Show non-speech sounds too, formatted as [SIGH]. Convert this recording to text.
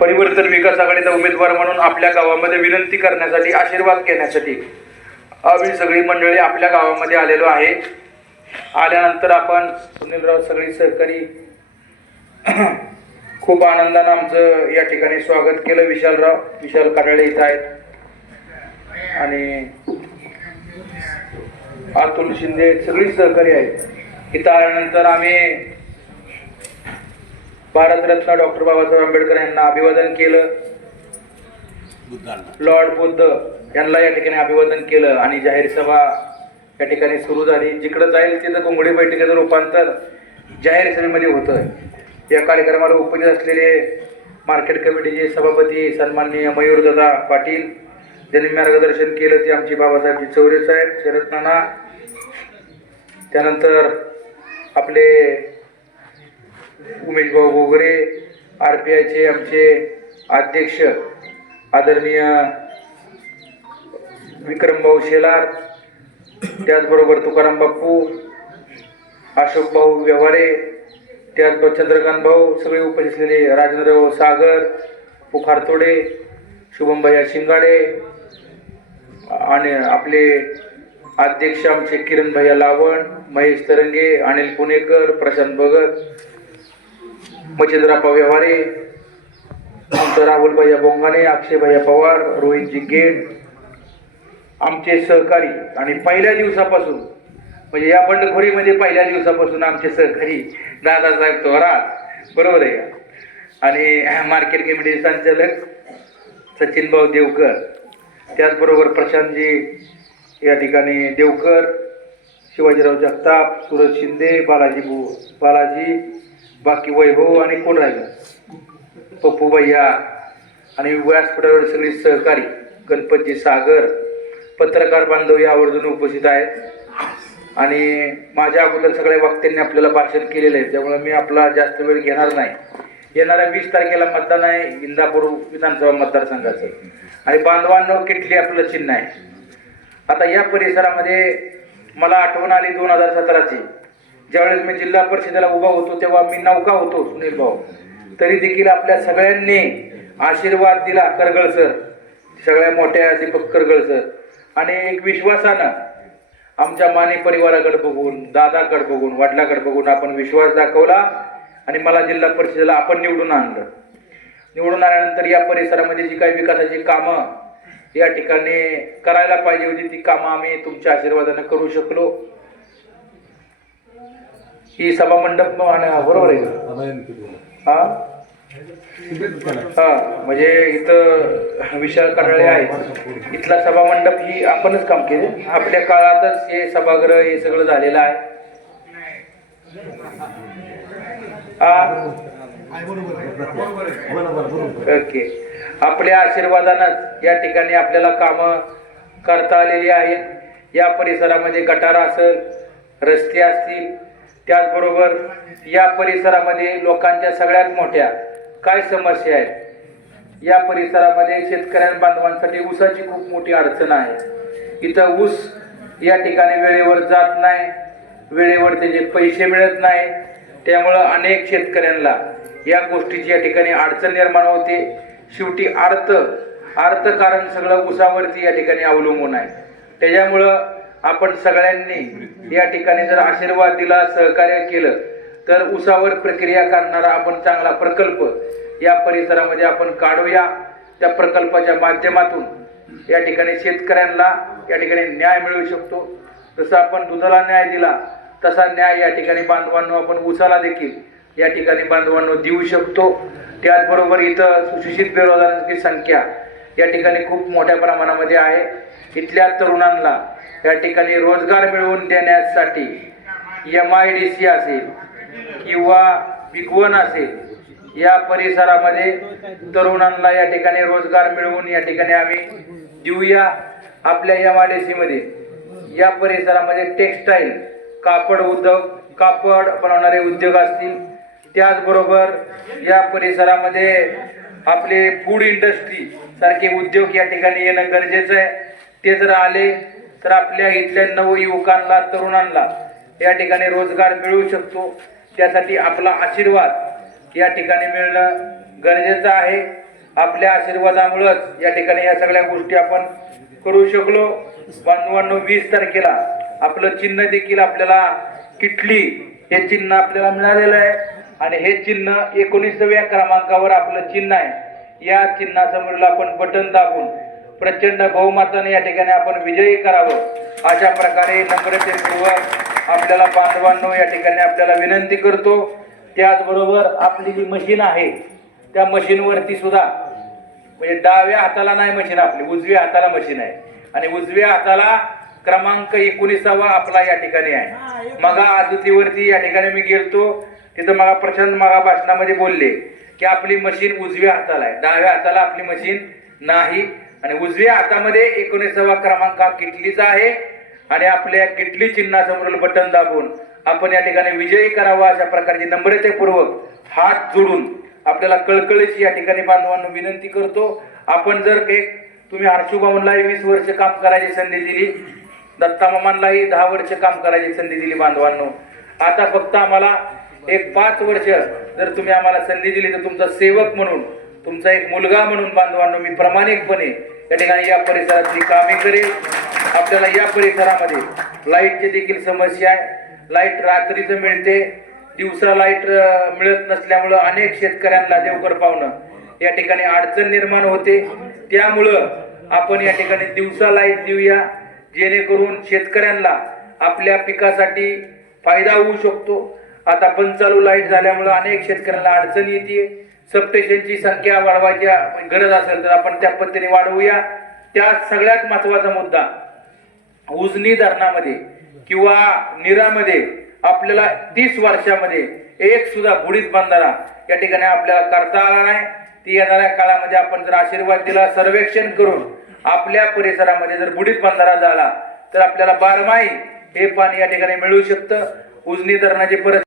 परिवर्तन विकास आघाडीचा उमेदवार म्हणून आपल्या गावामध्ये विनंती करण्यासाठी आशीर्वाद घेण्यासाठी आम्ही सगळी मंडळी आपल्या गावामध्ये आलेलो आहे. आल्यानंतर आपण सुनीलराव सगळी सहकारी [CLEARS THROAT] खूप आनंदानं आमचं या ठिकाणी स्वागत केलं. विशालराव विशाल काटाळे इथं आहेत. आणि अतुल शिंदे सगळी सहकारी आहेत. इथं आल्यानंतर आम्ही भारतरत्न डॉक्टर बाबासाहेब आंबेडकर यांना अभिवादन केलं. लॉर्ड बुद्ध यांना या ठिकाणी अभिवादन केलं आणि जाहीर सभा या ठिकाणी सुरू झाली. जिकडं जाईल तिथं कोंगडी बैठकीचं रूपांतर जाहीर सभेमध्ये होतं या कार्यक्रमाला उपस्थित असलेले मार्केट कमिटीचे सभापती सन्माननीय मयूरदादा पाटील ज्यांनी मार्गदर्शन केलं. ते आमचे बाबासाहेब चौरे साहेब शरद नाना त्यानंतर आपले उमेश भाऊ गोगरे आर पी आयचे आमचे अध्यक्ष आदरणीय विक्रमभाऊ शेलार त्याचबरोबर तुकाराम बाप्पू अशोक भाऊ व्यवहारे त्याचबरोबर चंद्रकांत भाऊ सगळे उपस्थित असलेले सागर पुखारतोडे शुभम भैया शिंगाडे आणि आपले अध्यक्ष आमचे किरण भैया लावण महेश तरंगे अनिल पुणेकर प्रशांत भगत मच्छिंद्राप्पा व्यवहारे आमचं राहुल भैया बोंगाने अक्षय भैया पवार रोहितजी गेट आमचे सहकारी आणि पहिल्या दिवसापासून म्हणजे या बंडखोरीमध्ये पहिल्या दिवसापासून आमचे सहकारी दादासाहेब थोरात बरोबर आहे का? आणि मार्केट कमिटी संचालक सचिनभाऊ देवकर त्याचबरोबर प्रशांतजी या ठिकाणी देवकर शिवाजीराव जगताप सुरज शिंदे बालाजी भू बालाजी बाकी वैभव आणि कोण राहिलं? पप्पू भैया आणि व्यासपीठावर सगळी सहकारी गणपतजी सागर पत्रकार बांधव या आवर्जून उपस्थित आहेत. आणि माझ्या अगोदर सगळ्या वक्त्यांनी आपल्याला भाषण केलेलं आहे त्यामुळे मी आपला जास्त वेळ घेणार नाही. येणाऱ्या वीस तारखेला मतदान आहे इंदापूर विधानसभा मतदारसंघाचं. आणि बांधवांनो किटली आपलं चिन्ह आहे. आता या परिसरामध्ये मला आठवण आली दोन हजार सतराची. ज्यावेळेस मी जिल्हा परिषदेला उभा होतो तेव्हा मी नौका होतो सुनील भाऊ. तरी देखील आपल्या सगळ्यांनी आशीर्वाद दिला करगळ सर. सगळ्या मोठ्या दीपक करगळ सर. आणि एक विश्वासानं आमच्या माने परिवाराकडे बघून दादाकडे बघून वडिलाकडे बघून आपण विश्वास दाखवला आणि मला जिल्हा परिषदेला आपण निवडून आणलं. निवडून आल्यानंतर या परिसरामध्ये जी काही विकासाची कामं या ठिकाणी करायला पाहिजे होती ती कामं आम्ही तुमच्या आशीर्वादानं करू शकलो. ही सभा मंडप आणि बरोबर आहे का? हा? हा म्हणजे इथं विशाल कराळे आहेत. इथला सभा मंडप ही आपणच काम केले. आपल्या काळातच हे सभागृह हे सगळं झालेलं आहे. हा? ओके. आपल्या आशीर्वादानंच या ठिकाणी आपल्याला कामं करता आलेली आहेत. या परिसरामध्ये गटार असेल रस्ते असतील त्याचबरोबर या परिसरामध्ये लोकांच्या सगळ्यात मोठ्या काय समस्या आहेत? या परिसरामध्ये शेतकऱ्या बांधवांसाठी ऊसाची खूप मोठी अडचण आहे. इथं ऊस या ठिकाणी वेळेवर जात नाही वेळेवर त्याचे पैसे मिळत नाही. त्यामुळं अनेक शेतकऱ्यांना या गोष्टीची या ठिकाणी अडचण निर्माण होते. शेवटी अर्थ अर्थकारण सगळं ऊसावरती या ठिकाणी अवलंबून आहे. त्याच्यामुळं आपण सगळ्यांनी या ठिकाणी जर आशीर्वाद दिला सहकार्य केलं तर उसावर प्रक्रिया करणारा आपण चांगला प्रकल्प या परिसरामध्ये आपण काढूया. त्या प्रकल्पाच्या माध्यमातून या ठिकाणी शेतकऱ्यांना या ठिकाणी न्याय मिळू शकतो. जसं आपण दुधाला न्याय दिला तसा न्याय या ठिकाणी बांधवांनो आपण उसाला देखील या ठिकाणी बांधवांनो देऊ शकतो. त्याचबरोबर इथं सुशिक्षित बेरोजगारांची संख्या या ठिकाणी खूप मोठ्या प्रमाणामध्ये आहे. इथल्या तरुणांना या ठिकाणी रोजगार मिळवून देण्यासाठी एम आय डी सी असेल किंवा बिगवन असेल या परिसरामध्ये तरुणांना या ठिकाणी रोजगार मिळवून या ठिकाणी आम्ही देऊया. आपल्या एम आय डी सीमध्ये या परिसरामध्ये टेक्स्टाईल कापड उद्योग कापड बनवणारे उद्योग असतील. त्याचबरोबर या परिसरामध्ये आपले फूड इंडस्ट्री सारखे उद्योग या ठिकाणी येणं गरजेचं आहे. ते जर आले तर आपल्या इथल्या नवयुवकांना तरुणांना या ठिकाणी रोजगार मिळू शकतो. त्यासाठी आपला आशीर्वाद या ठिकाणी मिळणं गरजेचं आहे. आपल्या आशीर्वादामुळंच या ठिकाणी या सगळ्या गोष्टी आपण करू शकलो. बांधवांनो वीस तारखेला आपलं चिन्ह देखील आपल्याला किटली हे चिन्ह आपल्याला मिळालेलं आहे. आणि हे चिन्ह एकोणीसाव्या क्रमांकावर आपलं चिन्ह आहे. या चिन्हासमोरला आपण बटन दाबून प्रचंड बहुमताने या ठिकाणी आपण विजयी करावं. अशा प्रकारे नम्रतेपूर्वक आपल्याला बांधवांनो या ठिकाणी आपल्याला विनंती करतो. त्याचबरोबर आपली जी मशीन आहे त्या मशीनवरती सुद्धा म्हणजे डाव्या हाताला नाही मशीन आपली उजव्या हाताला मशीन आहे. आणि उजव्या हाताला क्रमांक एकोणीसावा आपला या ठिकाणी आहे. मगा आजुतीवरती या ठिकाणी मी गेलतो. तिथं मगा प्रशांत मगा भाषणामध्ये बोलले की आपली मशीन उजव्या हाताला आहे. डाव्या हाताला आपली मशीन नाही. आणि उजव्या हातामध्ये एकोणीसावा क्रमांक हा किटलीचा आहे. आणि आपल्या किटली चिन्हासमोर बटन दाबून आपण या ठिकाणी विजयी करावा अशा प्रकारची नम्रतेपूर्वक हात जोडून आपल्याला कळकळीची या ठिकाणी बांधवांना विनंती करतो. आपण जर एक तुम्ही हर्षुबावनलाही वीस वर्ष काम करायची संधी दिली दत्ता मामांनाही दहा वर्ष काम करायची संधी दिली बांधवांनो. आता फक्त आम्हाला एक पाच वर्ष जर तुम्ही आम्हाला संधी दिली तर तुमचा सेवक म्हणून तुमचा एक मुलगा म्हणून बांधवांनो मी प्रामाणिकपणे या ठिकाणी या परिसरातली कामे करेल. आपल्याला या परिसरामध्ये लाईटची देखील समस्या आहे. लाइट रात्रीचं मिळते. दिवसा लाइट मिळत नसल्यामुळं अनेक शेतकऱ्यांना देवकर पावणं या ठिकाणी अडचण निर्माण होते. त्यामुळं आपण या ठिकाणी दिवसा लाइट देऊया. जेणेकरून शेतकऱ्यांना आपल्या पिकासाठी फायदा होऊ शकतो. आता पण चालू लाइट झाल्यामुळं अनेक शेतकऱ्यांना अडचण येते सबस्टेशनची संख्या वाढवायची गरज असेल तर आपण त्या पद्धतीने वाढवूया. त्यात सगळ्यात महत्त्वाचा मुद्दा उजनी धरणामध्ये किंवा निरामध्ये आपल्याला तीस वर्षामध्ये एक सुद्धा बुडीत बंधारा या ठिकाणी आपल्याला करता आला नाही. ती येणाऱ्या काळामध्ये आपण जर आशीर्वाद दिला सर्वेक्षण करून आपल्या परिसरामध्ये जर बुडीत बांधारा झाला तर आपल्याला बारमाही हे पाणी या ठिकाणी मिळू शकतं. उजनी धरणाची परत